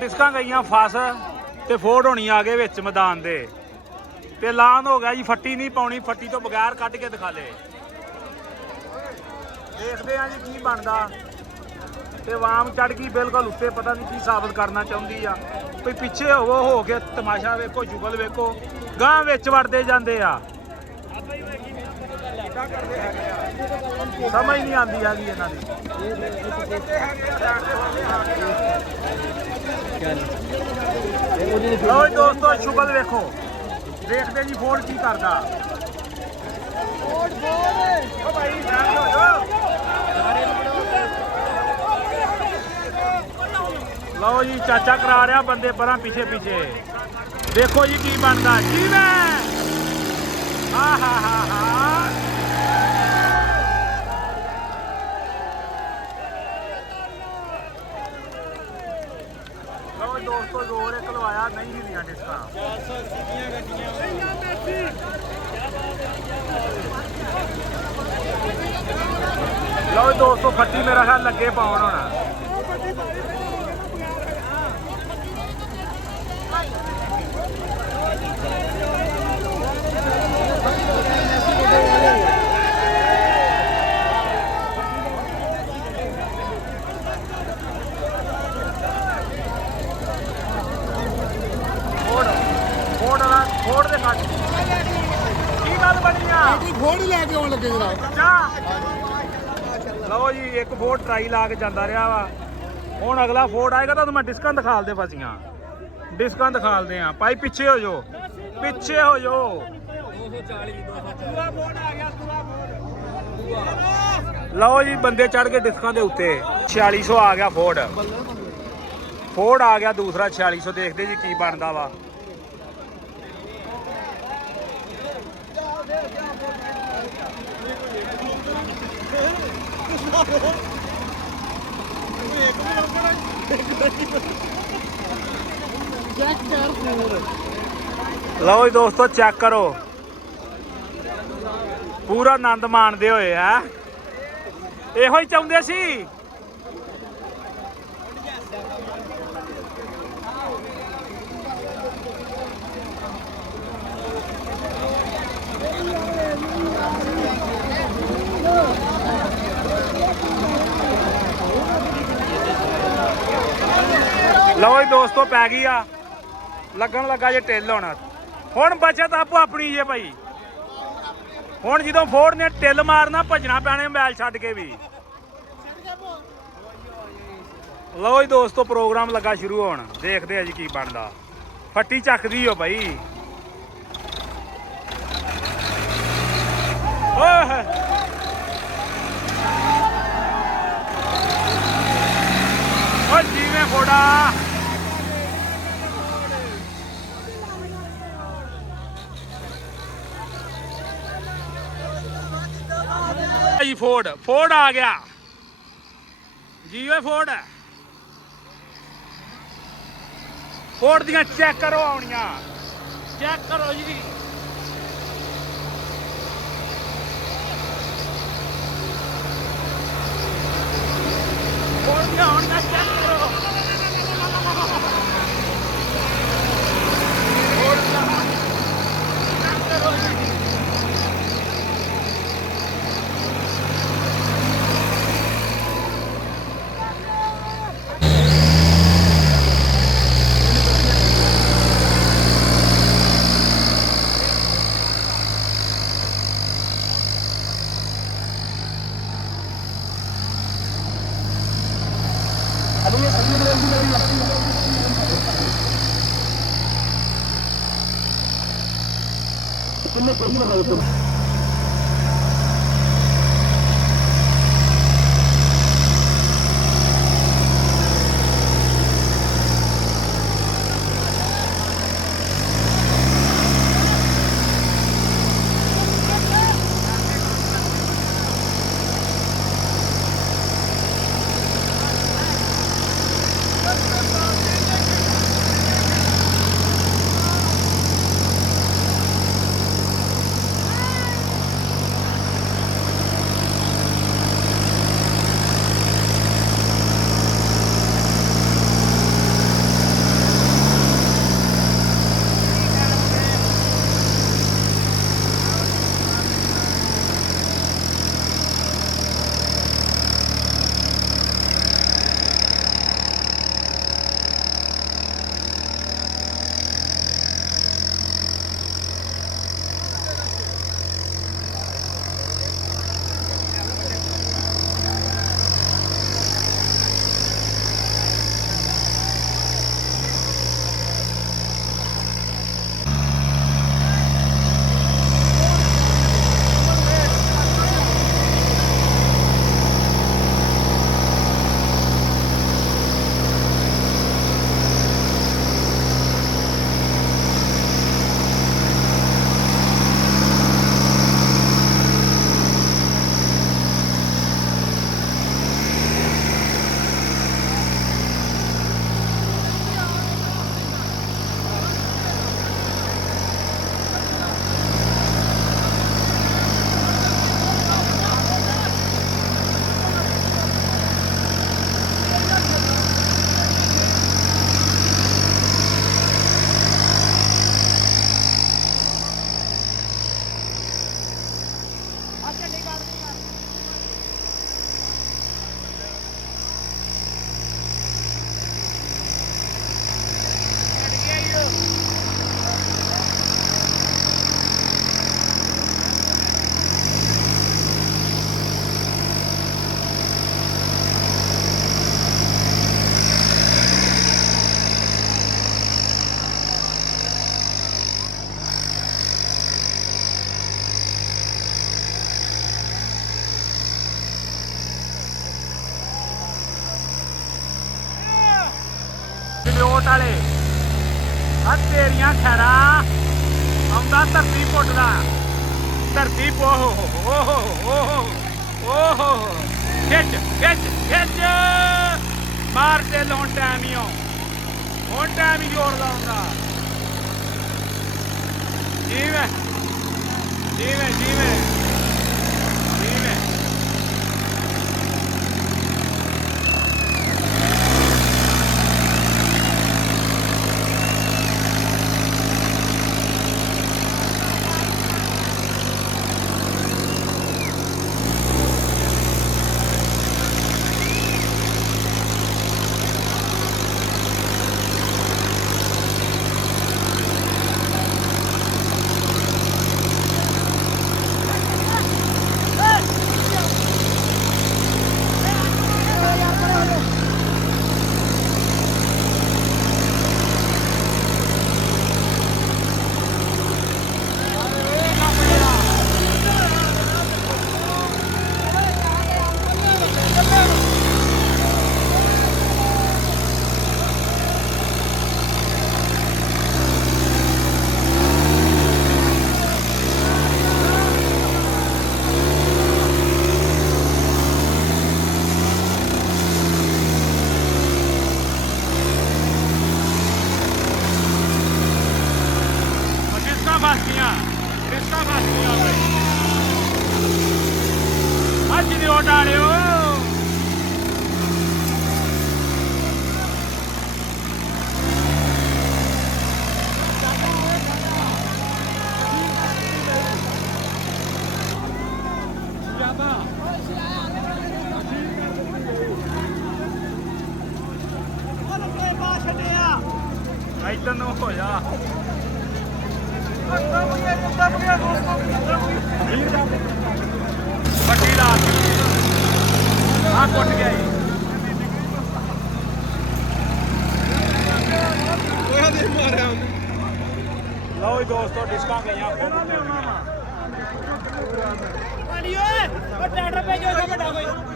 डिस्कां गईयां फस ते फोर्ड होनी आ गए विच मैदान दे ते ऐलान हो गया जी फट्टी नहीं पाउनी फट्टी तो बगैर कट के दिखा ले देखते हैं जी की बनता ते वाम चढ़ गई बिल्कुल उत्ते पता नहीं की साबित करना चाहती आ कोई पिछे हो के तमाशा वेखो जुगल वेखो गांह विच वड़दे जांदे आ समझ नहीं आती हैगी इन्हां दी लो दोस्तों शुगल वेखो देखते जी फोर्ड की करता लो जी चाचा करा रहा बंदे पर पीछे पीछे देखो जी की बनता जी मैं दोस्तों जोर एक लवाया नहीं हिलिया डिस्कां लो दोस्तों फट्टी मेरा ख्याल लगे पाउन होना लो जी एक फोर्ड ट्राई ला के जाता रहा वा हुण अगला फोर्ड आएगा तो मैं डिस्कां दिखा दे फसियां डिस्कां दिखा दे भाई पिछे हो जाओ पिछे हो जाओ लो जी बंदे चढ़ के डिस्कां दे उत्ते 4600 आ गया फोर्ड आ गया दूसरा 4600 देखते जी की बनता वा लो जी दोस्तों चेक करो पूरा आनंद माणदे होए है इहो ही चाहुंदे सी लो जी दोस्तों पै गई आ लगन लगा जे टिल होना हुण बचत आपो अपनी जे भाई हुण जो फोर्ड ने टिल मारना भजना पैने मैल छड्ड के भी लो जी दोस्तों प्रोग्राम लगा शुरू होण देखते हैं जी की बनदा फट्टी चकदी हो भाई जीवे फोड़ा फोर्ड आ गया जीवे फोर्ड दियां चेक करो आउणियां चेक करो जी फोर्ड दियां आउणियां चेक करो ਪੁੱਟ ਵਾਲੇ ਆ ਤੇਰੀਆਂ ਖੈਰਾਂ ਆਉਂਦਾ ਧਰਤੀ ਪੁੱਟਦਾ ਧਰਤੀ ਓਹੋ ਓਹੋ ਖਿੱਚ ਖਿੱਚ ਖਿੱਚ ਮਾਰ ਤੇ ਹੁਣ ਟਾਈਮ ਹੀ ਹੁਣ ਟਾਈਮ ਹੀ ਜੋਰ ਲਾਉਂਦਾ ਜੀਵੇਂ ਜੀਵੇਂ ਜੀਵੇਂ ਜੀਵੇਂ ਰਿਸਕਾਂ ਫਸਦੀਆਂ ਅੱਜ ਦੀ ਓਟ ਵਾਲਿਓ ਇੱਧਰ ਨੂੰ ਹੋ ਜਾ ਵੱਡੀ ਰਾਤ ਆ ਕੁੱਟ ਗਿਆ ਜੀ ਲਓ ਜੀ ਦੋਸਤੋ ਡਿਸਕਾਂ ਗਈਆਂ ਓਏ ਉਹ ਟਰੈਕਟਰ ਭੇਜੋ ਵੱਡਾ ਕੋਈ